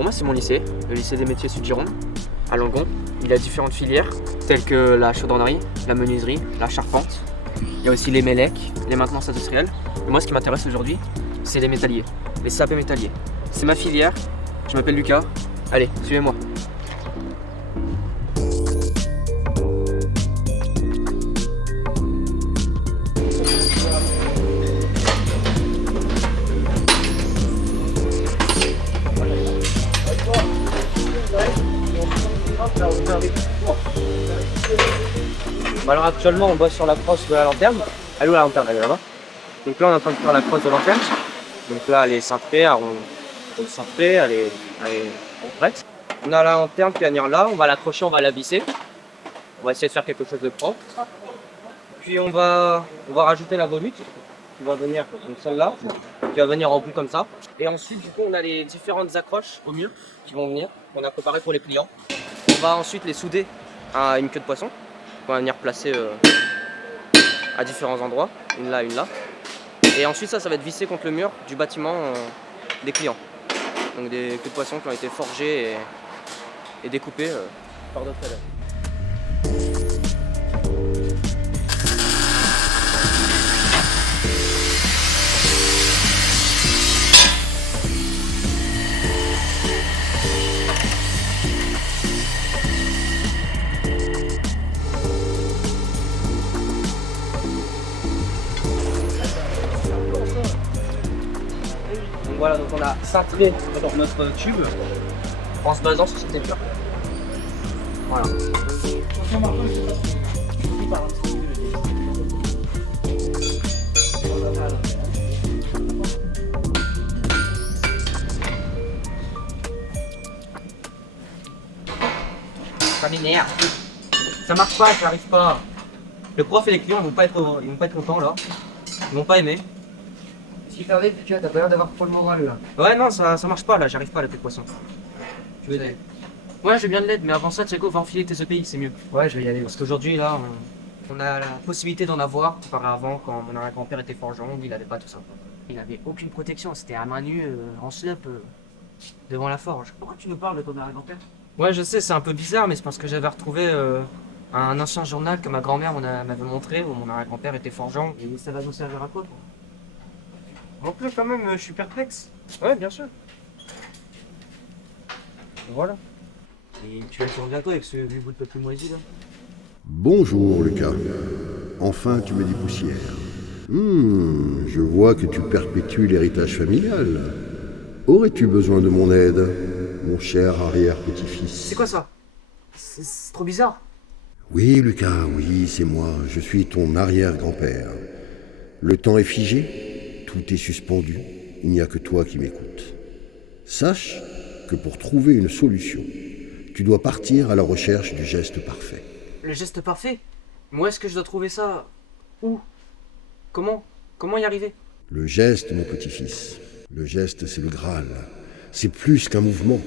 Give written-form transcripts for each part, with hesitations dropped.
Pour moi, c'est mon lycée, le lycée des métiers Sud-Gironde, à Langon. Il a différentes filières, telles que la chaudronnerie, la menuiserie, la charpente. Il y a aussi les MELEC, les maintenances industrielles. Et moi, ce qui m'intéresse aujourd'hui, c'est les métalliers, les CAP métalliers. C'est ma filière, je m'appelle Lucas. Allez, suivez-moi. Bon, alors actuellement on bosse sur la crosse de la lanterne. Elle est où la lanterne? Elle est là-bas. Donc là on est en train de faire la crosse de lanterne. Donc là elle est cintrée, elle est cintrée, elle est prête. On a la lanterne qui va venir là, on va l'accrocher, on va la visser. On va essayer de faire quelque chose de propre. Puis on va rajouter la volute qui va venir, donc celle-là, qui va venir en bout comme ça. Et ensuite du coup on a les différentes accroches au mur qui vont venir, qu'on a préparé pour les clients. On va ensuite les souder à une queue de poisson. On va venir placer à différents endroits, une là, une là. Et ensuite ça va être vissé contre le mur du bâtiment des clients. Donc des queues de poisson qui ont été forgées et découpées par d'autres élèves. Voilà, donc on a cintré notre tube en se basant sur cette épure. Voilà. Ça m'énerve. Ça marche pas, ça arrive pas. Le prof et les clients ils vont pas être contents là. Ils vont pas aimer. T'as pas l'air d'avoir trop le moral là. Ouais non ça marche pas là, j'arrive pas à la queue de poisson. Tu veux de l'aide? Ouais j'ai bien de l'aide mais avant ça Thiago va enfiler tes EPI, c'est mieux. Ouais, je vais y aller. Parce qu'aujourd'hui là on a la possibilité d'en avoir comparé à avant quand mon arrière-grand-père était forgeron, il avait pas tout ça. Il avait aucune protection, c'était à main nue, en slip, devant la forge. Pourquoi tu nous parles de ton arrière-grand-père? Ouais je sais c'est un peu bizarre mais c'est parce que j'avais retrouvé un ancien journal que ma grand-mère m'avait montré où mon arrière-grand-père était forgeron. Et ça va nous servir à quoi toi? En plus quand même je suis perplexe. Ouais bien sûr. Voilà. Et tu vas le faire bientôt avec ce bout de papier moisi là? Bonjour Lucas. Enfin tu me dis poussière. Je vois que tu perpétues l'héritage familial. Aurais-tu besoin de mon aide, mon cher arrière-petit-fils? C'est quoi ça? C'est trop bizarre. Oui Lucas, oui, c'est moi. Je suis ton arrière-grand-père. Le temps est figé. Tout est suspendu, il n'y a que toi qui m'écoutes. Sache que pour trouver une solution, tu dois partir à la recherche du geste parfait. Le geste parfait? Mais où est-ce que je dois trouver ça? Où? Comment y arriver? Le geste, mon petit-fils, le geste c'est le Graal. C'est plus qu'un mouvement.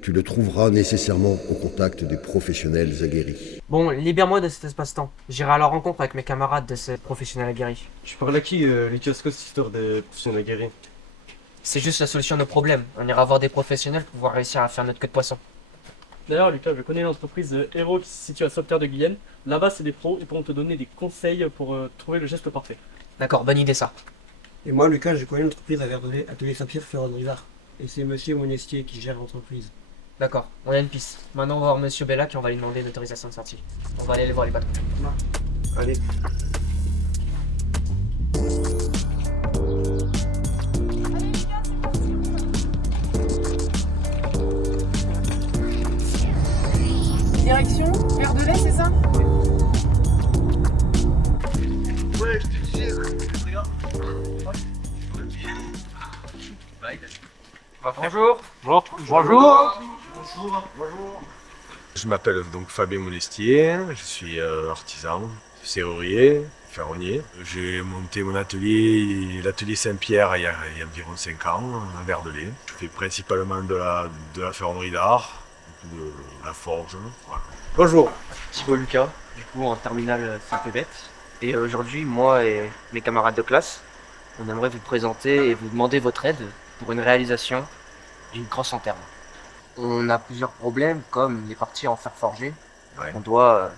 Tu le trouveras nécessairement au contact des professionnels aguerris. Bon, libère-moi de cet espace-temps. J'irai à la rencontre avec mes camarades de ces professionnels aguerris. Je parle à qui, Lucas, cette histoire des professionnels aguerris? C'est juste la solution à nos problèmes. On ira voir des professionnels pour pouvoir réussir à faire notre queue de poisson. D'ailleurs, Lucas, je connais l'entreprise Hero qui se situe à Sauveterre de Guyenne. Là-bas, c'est des pros, ils pourront te donner des conseils pour trouver le geste parfait. D'accord, bonne idée ça. Et moi, Lucas, je connais l'entreprise à Verdonnet, Atelier Saint-Pierre, Ferron-Rivard. Et c'est monsieur Monestier qui gère l'entreprise. D'accord, on a une piste. Maintenant, on va voir Monsieur Bellac et on va lui demander une autorisation de sortie. On va aller les voir les patrons. Allez. Direction Verdonnet, c'est ça? Ouais, je te dis, regarde. Bonjour. Bonjour. Je m'appelle donc Fabien Monestier, je suis artisan, serrurier, ferronnier. J'ai monté mon atelier, l'atelier Saint-Pierre, il y a environ 5 ans, à Verdonnet. Je fais principalement de la ferronnerie d'art, de la forge. Voilà. Bonjour. Thibaut Lucas, du coup en terminale Saint-Pébette. Et aujourd'hui, moi et mes camarades de classe, on aimerait vous présenter et vous demander votre aide pour une réalisation une crosse en terre. On a plusieurs problèmes, comme les parties en fer forgé. Ouais. On doit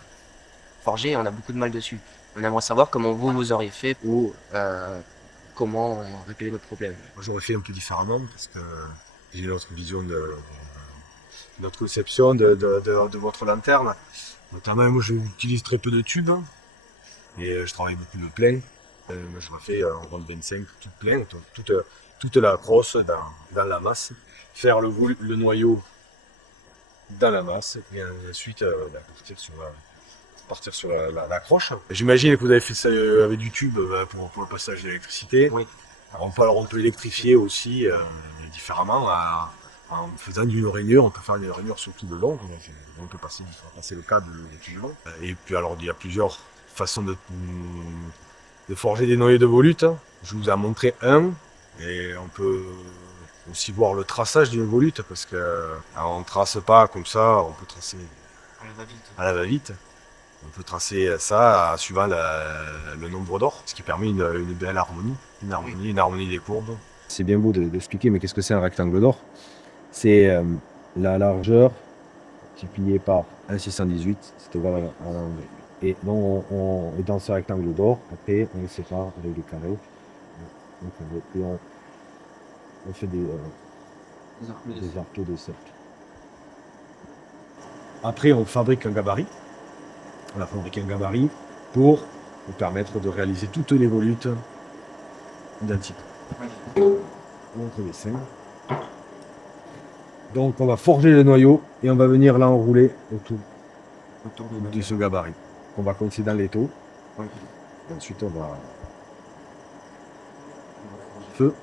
forger, on a beaucoup de mal dessus. On aimerait savoir comment vous auriez fait pour comment régler notre problème. Moi, j'aurais fait un peu différemment parce que j'ai notre vision notre conception de votre lanterne. Notamment, moi, j'utilise très peu de tubes et je travaille beaucoup de plein. J'aurais fait en rond 25 tout plein, toute la crosse dans la masse, faire le noyau dans la masse et ensuite partir sur la croche. J'imagine que vous avez fait ça avec du tube pour le passage de l'électricité. Oui. Alors, on peut électrifier aussi différemment en faisant une rainure. On peut faire une rainure sur tout le long. On peut passer le câble tout le long. Et puis alors il y a plusieurs façons de forger des noyaux de volute. Je vous en ai montré un. Et on peut aussi voir le traçage d'une volute parce qu'on ne trace pas comme ça, on peut tracer à la va-vite. On peut tracer ça suivant le nombre d'or, ce qui permet une belle harmonie, une harmonie des courbes. C'est bien beau d'expliquer, mais qu'est-ce que c'est un rectangle d'or? C'est la largeur multipliée par 1,618, c'est égal à l'angle. Et donc, dans ce rectangle d'or, après, on le sépare avec des carrés. Donc, on fait des arceaux de cercle. Après, on fabrique un gabarit. On a fabriqué un gabarit pour nous permettre de réaliser toutes les volutes identiques. On montre les dessin. Donc, on va forger le noyau et on va venir l'enrouler autour de ce gabarit. On va coincer dans l'étau. Et ensuite, on va feu.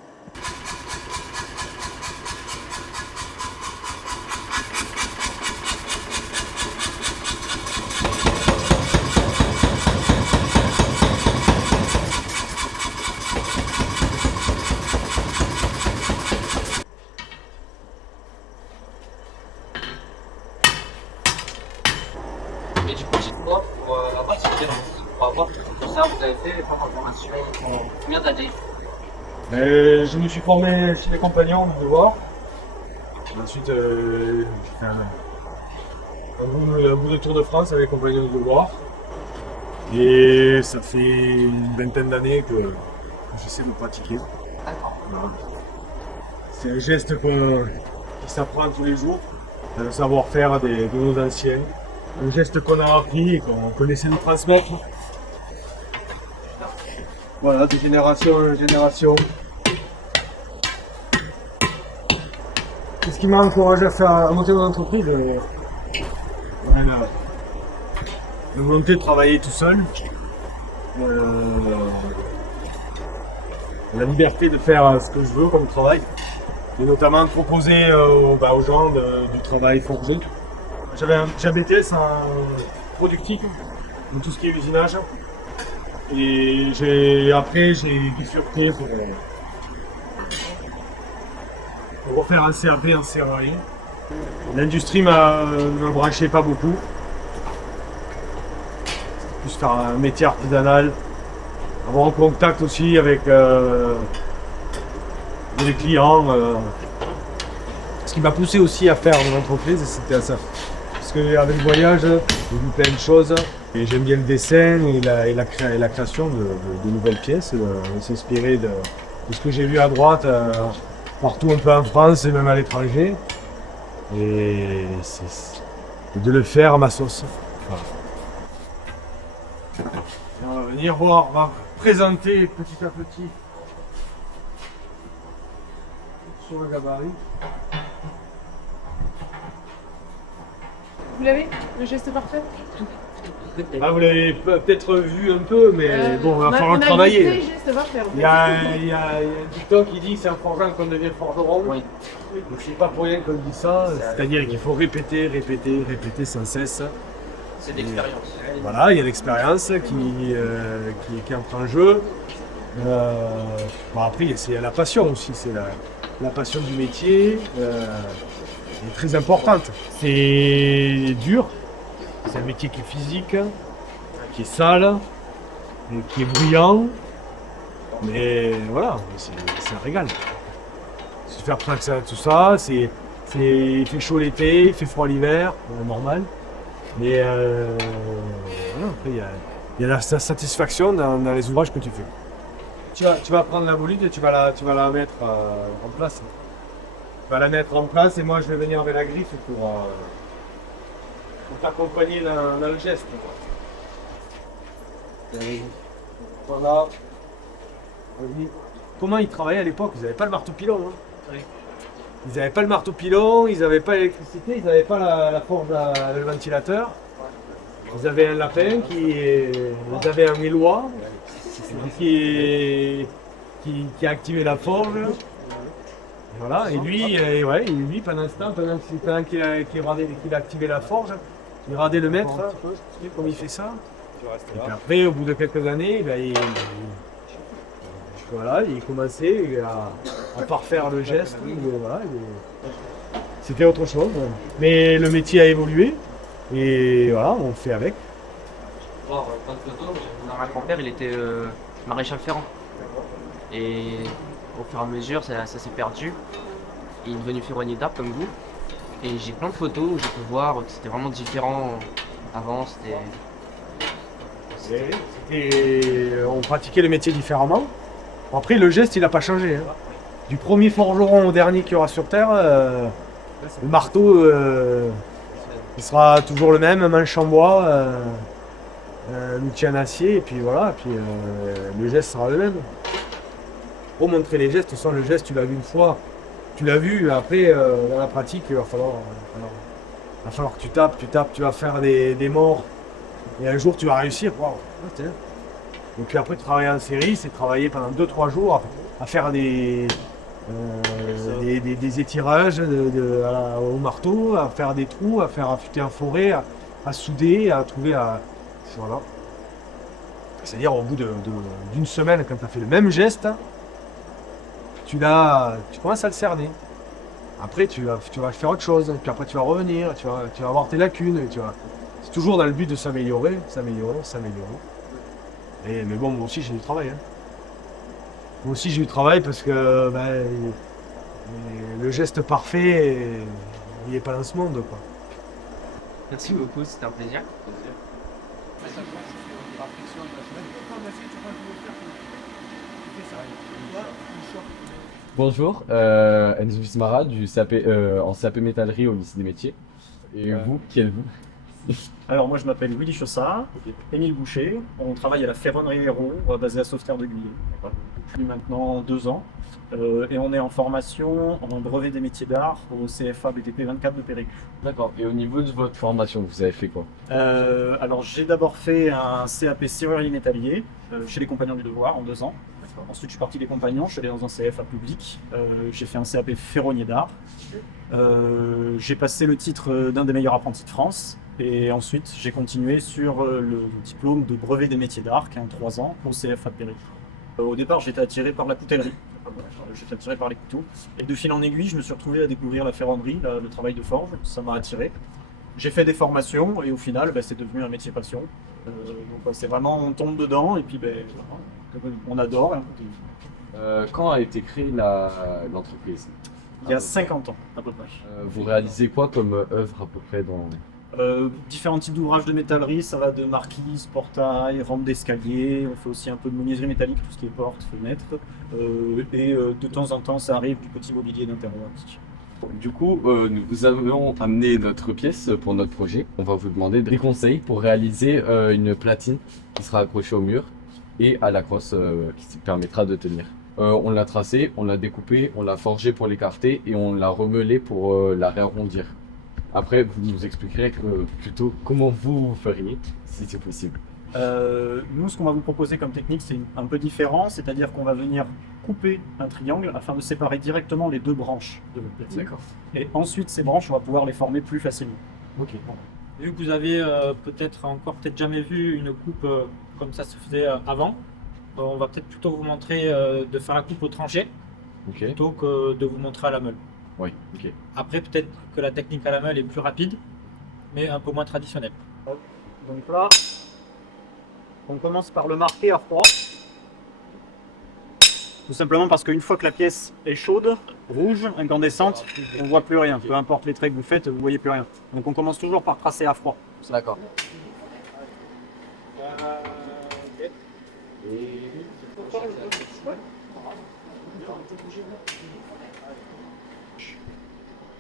Et du coup, dites-moi, pour la base, pour avoir tout ça, vous avez fait les formations pendant combien d'années? Je me suis formé chez les compagnons de devoir. Ensuite, j'ai fait un bout de Tour de France avec les compagnons de devoir. Et ça fait une vingtaine d'années que j'essaie de pratiquer. D'accord. Voilà. C'est un geste qui s'apprend tous les jours. C'est le savoir-faire de nos anciens. Un geste qu'on a appris et qu'on essaie de transmettre. Voilà, de génération en génération. C'est ce qui m'a encouragé à monter mon entreprise. La volonté de travailler tout seul. La liberté de faire ce que je veux comme travail. Et notamment de proposer aux gens du travail forgé. J'avais un BTS en productique, dans tout ce qui est usinage. Et après j'ai bifurqué pour refaire un CAP en serrerie. L'industrie me branchait pas beaucoup. C'était plus faire un métier artisanal, avoir un contact aussi avec les clients. Ce qui m'a poussé aussi à faire mon entreprise, c'était ça. Parce qu'avec le voyage, j'ai vu plein de choses. Et j'aime bien le dessin et la création de nouvelles pièces, de s'inspirer de ce que j'ai vu à droite, partout un peu en France et même à l'étranger. Et de le faire à ma sauce. Voilà. Et on va venir voir, on va présenter petit à petit sur le gabarit. Vous l'avez? Le geste parfait? Ah, vous l'avez peut-être vu un peu, mais bon, il va falloir le travailler. On a visité le geste parfait. Il y a un dicton qui dit que c'est en forgeant qu'on devient forgeron. Oui. Donc c'est pas pour rien qu'on dit ça, c'est-à-dire qu'il faut répéter sans cesse. C'est d'expérience. Voilà, il y a l'expérience qui entre en jeu. Bon, après, c'est la passion aussi, c'est la passion du métier est très importante. C'est dur, c'est un métier qui est physique, qui est sale, et qui est bruyant, mais voilà, c'est un régal. faire ça, tout ça. Il fait chaud l'été, il fait froid l'hiver, normal. Mais voilà, après, il y a la satisfaction dans les ouvrages que tu fais. Tu vas prendre la bolide et tu vas la mettre en place. Tu vas la mettre en place et moi je vais venir avec la griffe pour t'accompagner dans le geste. Voilà. Vas-y. Comment ils travaillaient à l'époque? Ils n'avaient pas le marteau pilon. Hein. Oui. Ils n'avaient pas le marteau pilon, ils n'avaient pas l'électricité, ils n'avaient pas la forge, le ventilateur. Ils avaient un lapin ils avaient un mélois qui a activé la forge. Et voilà. Et lui, pendant ce temps, pendant qu'il a activé la forge, il radait le maître. Tu sais comment il fait ça? Et puis après, au bout de quelques années, il commençait à parfaire le geste. C'était autre chose. Mais le métier a évolué. Et voilà, on fait avec. Voir plein de photos, mon arrière-grand-père il était maréchal ferrant. Et au fur et à mesure ça s'est perdu. Il est devenu ferronnier d'Arc comme vous. Et j'ai plein de photos où j'ai pu voir que c'était vraiment différent avant. On pratiquait le métier différemment. Après, le geste, il n'a pas changé. Hein. Du premier forgeron au dernier qu'il y aura sur Terre, le marteau, il sera toujours le même, manche en bois, l'outil en acier, et puis voilà, le geste sera le même. Pour montrer les gestes, sans le geste, tu l'as vu une fois, tu l'as vu, après, dans la pratique, il va falloir que tu tapes, tu vas faire des morts, et un jour tu vas réussir. Waouh. Donc puis après, travailler en série, c'est travailler pendant 2-3 jours à faire des étirages au marteau, à faire des trous, à faire affûter en forêt, à souder, à trouver. Voilà. C'est-à-dire au bout d'une semaine, quand tu as fait le même geste, tu commences à le cerner. Après, tu vas faire autre chose, puis après tu vas revenir, tu vas avoir tes lacunes. C'est toujours dans le but de s'améliorer. Mais bon, moi aussi j'ai du travail. Hein. Moi aussi j'ai du travail parce que le geste parfait, il n'est pas dans ce monde. Quoi. Merci beaucoup, c'était un plaisir. Bonjour, Enzo Vismara du CAP, en CAP métallerie au lycée des métiers. Et vous, qui êtes-vous? Alors moi je m'appelle Willy Chaussard, Émile Boucher, on travaille à la ferronnerie Hérault, basée à Sauveterre de Guyenne. Depuis maintenant 2 ans et on est en formation en brevet des métiers d'art au CFA BTP 24 de Périgueux. D'accord, et au niveau de votre formation, vous avez fait quoi? Alors j'ai d'abord fait un CAP serrurier métallier chez les Compagnons du Devoir en 2 ans. Ensuite je suis parti des Compagnons, je suis allé dans un CFA public, j'ai fait un CAP ferronnier d'art. J'ai passé le titre d'un des meilleurs apprentis de France. Et ensuite, j'ai continué sur le diplôme de brevet des métiers d'art, qui est en 3 ans, au CFA Périgueux. Au départ, j'étais attiré par la coutellerie. J'étais attiré par les couteaux. Et de fil en aiguille, je me suis retrouvé à découvrir la ferronnerie, le travail de forge. Ça m'a attiré. J'ai fait des formations et au final, c'est devenu un métier passion. Donc c'est vraiment, on tombe dedans et puis on adore. Quand a été créée l'entreprise? Il y a 50 ans, à peu près. Vous réalisez quoi comme œuvre à peu près dans... Différents types d'ouvrages de métallerie, ça va de marquises, portails, rampes d'escalier, on fait aussi un peu de menuiserie métallique, tout ce qui est portes, fenêtres, et de temps en temps ça arrive du petit mobilier d'intérieur aussi. Du coup, nous vous avons amené notre pièce pour notre projet. On va vous demander des conseils pour réaliser une platine qui sera accrochée au mur et à la crosse qui permettra de tenir. On l'a tracée, on l'a découpée, on l'a forgée pour l'écarter et on l'a remelée pour la réarrondir. Après, vous nous expliquerez plutôt comment vous feriez, si c'est possible. Nous, ce qu'on va vous proposer comme technique, c'est un peu différent, c'est-à-dire qu'on va venir couper un triangle afin de séparer directement les 2 branches de votre platine. D'accord. Et ensuite, ces branches, on va pouvoir les former plus facilement. Ok. Vu que vous avez peut-être jamais vu une coupe comme ça se faisait avant, on va peut-être plutôt vous montrer de faire la coupe au tranché plutôt que de vous montrer à la meule. Oui, ok. Après, peut-être que la technique à la meule est plus rapide, mais un peu moins traditionnelle. Donc là, on commence par le marquer à froid. Tout simplement parce qu'une fois que la pièce est chaude, rouge, incandescente, on ne voit plus rien. Peu importe les traits que vous faites, vous ne voyez plus rien. Donc on commence toujours par tracer à froid. D'accord.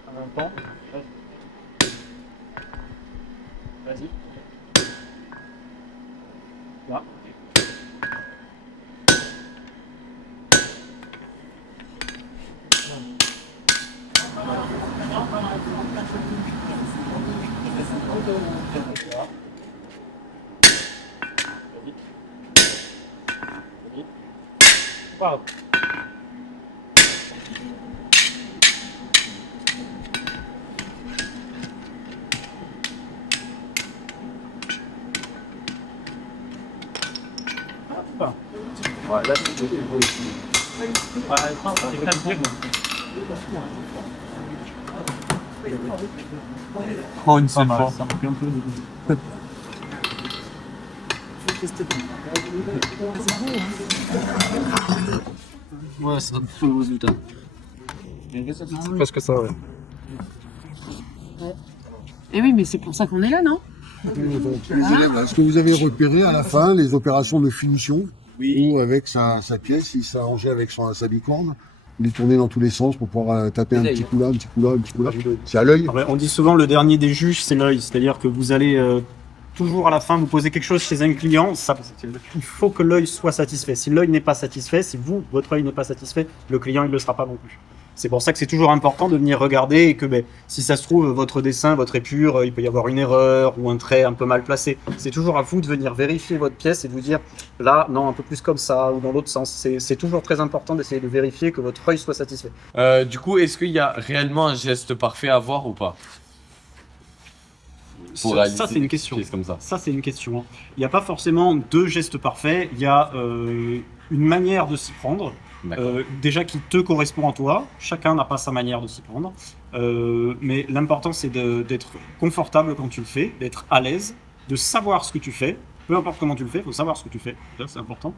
En même temps. Vas-y. Là. Wow. Ouais, là, c'est Oh, une seule fois. Ouais, ça donne peu de résultats. C'est presque ça, ouais. Et oui, mais c'est pour ça qu'on est là, non? Est-ce que vous avez repéré à la fin les opérations de finition où avec sa pièce, il s'arrangeait avec sa bicorne, il est tourné dans tous les sens pour pouvoir taper un petit coup là, un petit coup là, un petit coup là. C'est à l'œil. On dit souvent le dernier des juges, c'est l'œil. C'est-à-dire que vous allez toujours à la fin vous poser quelque chose chez un client, il faut que l'œil soit satisfait. Si l'œil n'est pas satisfait, si votre œil n'est pas satisfait, le client il ne le sera pas non plus. C'est pour ça que c'est toujours important de venir regarder et que si ça se trouve, votre dessin, votre épure, il peut y avoir une erreur ou un trait un peu mal placé. C'est toujours à vous de venir vérifier votre pièce et de vous dire là, non, un peu plus comme ça ou dans l'autre sens. C'est toujours très important d'essayer de vérifier que votre œil soit satisfait. Du coup, est-ce qu'il y a réellement un geste parfait à voir ou pas? Ça, c'est une question. Comme ça. Ça, c'est une question. Il n'y a pas forcément deux gestes parfaits. Il y a une manière de s'y prendre. Déjà qui te correspond à toi. Chacun n'a pas sa manière de s'y prendre. Mais l'important, c'est d'être confortable quand tu le fais, d'être à l'aise, de savoir ce que tu fais. Peu importe comment tu le fais, il faut savoir ce que tu fais. C'est important.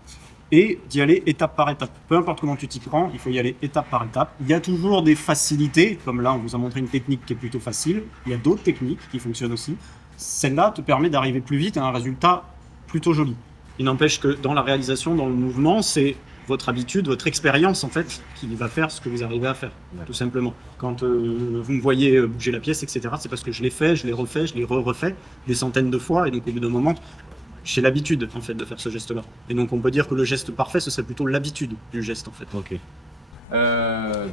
Et d'y aller étape par étape. Peu importe comment tu t'y prends, il faut y aller étape par étape. Il y a toujours des facilités, comme là on vous a montré une technique qui est plutôt facile. Il y a d'autres techniques qui fonctionnent aussi. Celle-là te permet d'arriver plus vite à un résultat plutôt joli. Il n'empêche que dans la réalisation, dans le mouvement, c'est votre habitude, votre expérience en fait, qui va faire ce que vous arrivez à faire, tout simplement. Quand vous me voyez bouger la pièce, etc., c'est parce que je l'ai fait, je l'ai refait, je l'ai refait des centaines de fois, et donc au bout d'un moment, j'ai l'habitude en fait de faire ce geste-là. Et donc on peut dire que le geste parfait, ce serait plutôt l'habitude du geste en fait. Ok.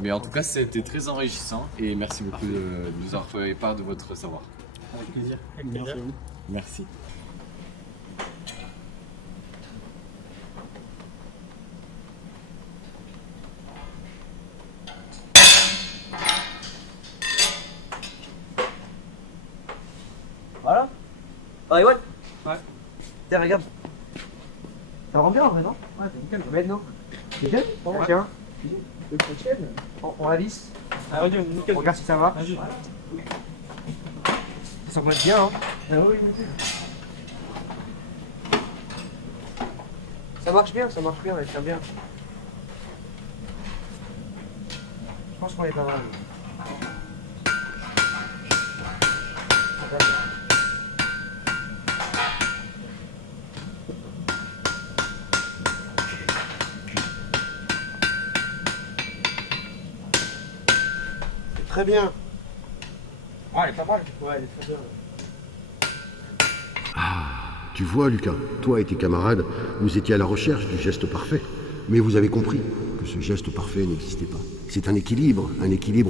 Mais en tout cas, c'était très enrichissant et merci beaucoup de nous avoir fait part de votre savoir. Avec plaisir. Merci à vous. Merci. Voilà. Ah, Ewan. Ouais. Tiens, regarde. Ça rend bien en vrai, non? Ouais, c'est nickel. Maintenant. Nickel? Bon, Ouais. tiens. On la lisse. Ah, nickel. On regarde si ça va. Ça va être bien, hein? Ah oui, nickel. Ça marche bien, elle tient bien. Je pense qu'on est pas mal. Très bien. Ah, elle est pas mal. Ouais, elle est très bien. Tu vois, Lucas, toi et tes camarades, vous étiez à la recherche du geste parfait. Mais vous avez compris que ce geste parfait n'existait pas. C'est un équilibre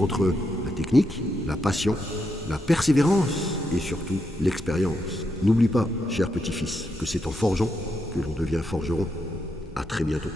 entre la technique, la passion, la persévérance et surtout l'expérience. N'oublie pas, cher petit-fils, que c'est en forgeant que l'on devient forgeron. À très bientôt.